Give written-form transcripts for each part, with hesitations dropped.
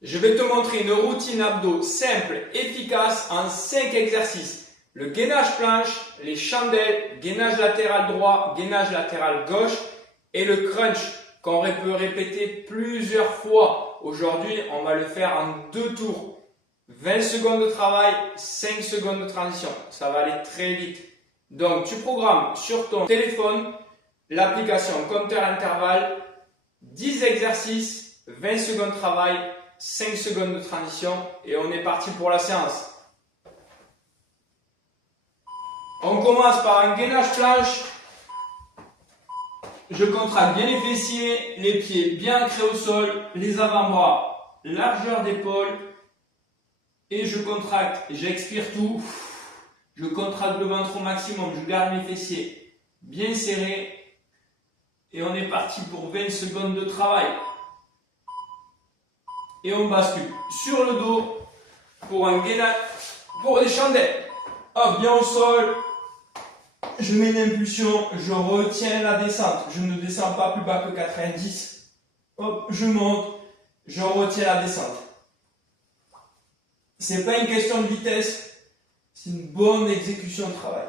Je vais te montrer une routine abdos simple, efficace en 5 exercices. Le gainage planche, les chandelles, gainage latéral droit, gainage latéral gauche et le crunch qu'on peut répéter plusieurs fois. Aujourd'hui, on va le faire en 2 tours. 20 secondes de travail, 5 secondes de transition. Ça va aller très vite. Donc, tu programmes sur ton téléphone l'application compteur intervalle, 10 exercices, 20 secondes de travail, 5 secondes de transition et on est parti pour la séance. On commence par un gainage planche. Je contracte bien les fessiers, les pieds bien ancrés au sol, les avant-bras, largeur d'épaule et je contracte, j'expire tout. Je contracte le ventre au maximum, je garde mes fessiers bien serrés et on est parti pour 20 secondes de travail. Et on bascule sur le dos pour un gainage, pour les chandelles. Hop, bien au sol. Je mets une impulsion, je retiens la descente. Je ne descends pas plus bas que 90. Hop, je monte, je retiens la descente. C'est pas une question de vitesse, c'est une bonne exécution de travail.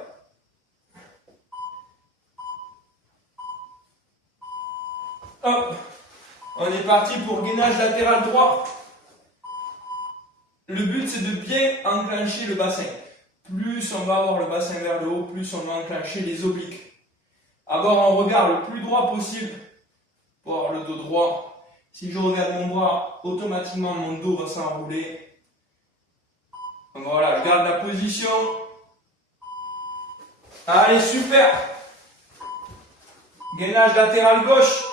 Hop, on est parti pour gainage latéral droit. Le but c'est de bien enclencher le bassin. Plus on va avoir le bassin vers le haut, plus on va enclencher les obliques. Avoir un regard le plus droit possible pour avoir le dos droit. Si je regarde mon bras, automatiquement mon dos va s'enrouler. Voilà, je garde la position. Allez, super. Gainage latéral gauche.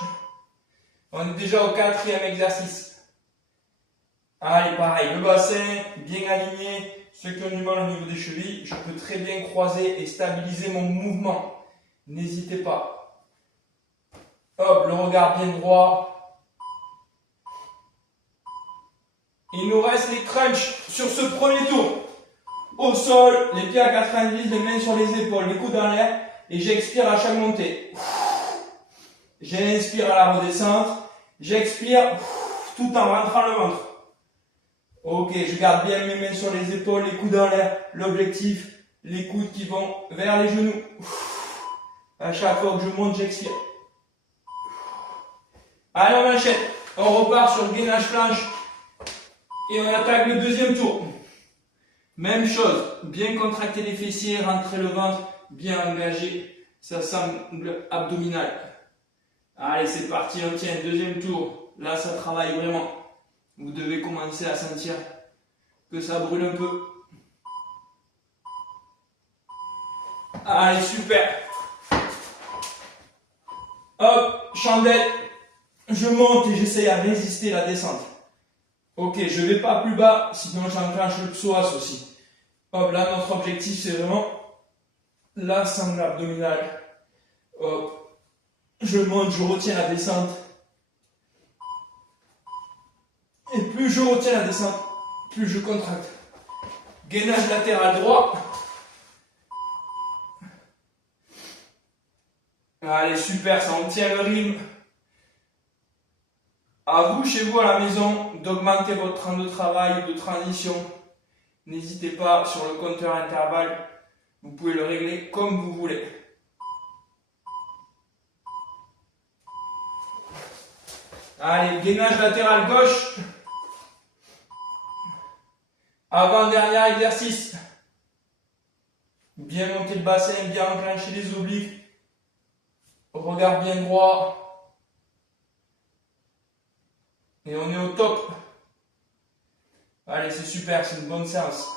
On est déjà au 4e exercice. Allez, pareil, le bassin bien aligné. Ceux qui ont du mal au niveau des chevilles, je peux très bien croiser et stabiliser mon mouvement. N'hésitez pas. Hop, le regard bien droit. Il nous reste les crunchs sur ce premier tour. Au sol, les pieds à 90, les mains sur les épaules, les coudes dans l'air. Et j'expire à chaque montée. J'inspire à la redescente. J'expire tout en rentrant le ventre. Ok, je garde bien mes mains sur les épaules, les coudes en l'air. L'objectif, les coudes qui vont vers les genoux. À chaque fois que je monte, j'expire. Allez, on enchaîne. On repart sur le gainage planche. Et on attaque le deuxième tour. Même chose, bien contracter les fessiers, rentrer le ventre, bien engagé. Ça semble abdominal. Allez, c'est parti, on tient, deuxième tour. Là, ça travaille vraiment. Vous devez commencer à sentir que ça brûle un peu. Allez, super. Hop, chandelle. Je monte et j'essaie à résister la descente. Ok, je ne vais pas plus bas, sinon j'enclenche le psoas aussi. Hop, là, notre objectif, c'est vraiment la sangle abdominale. Hop, je monte, je retiens la descente. Et plus je retiens la descente, plus je contracte. Gainage latéral droit. Allez, super, ça on tient le rythme. À vous, chez vous, à la maison, d'augmenter votre temps de travail, de transition. N'hésitez pas sur le compteur intervalle. Vous pouvez le régler comme vous voulez. Allez, gainage latéral gauche. Avant-dernier exercice. Bien monter le bassin, bien enclencher les obliques. Regard bien droit. Et on est au top. Allez, c'est super, c'est une bonne séance.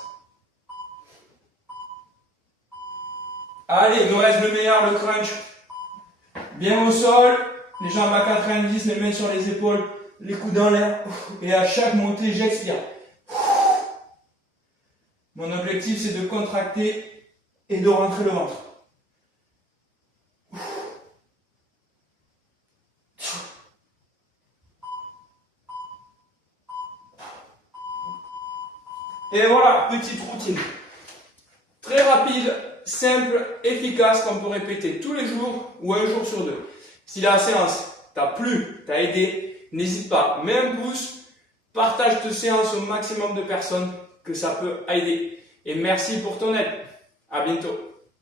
Allez, il nous reste le meilleur, le crunch. Bien au sol, les jambes à 90, les mains sur les épaules, les coudes dans l'air. Et à chaque montée, j'expire. Mon objectif, c'est de contracter et de rentrer le ventre. Et voilà, petite routine. Très rapide, simple, efficace, qu'on peut répéter tous les jours ou un jour sur 2. Si la séance t'a plu, t'a aidé, n'hésite pas, mets un pouce, Partage tes séances au maximum de personnes que ça peut aider. Et merci pour ton aide. À bientôt.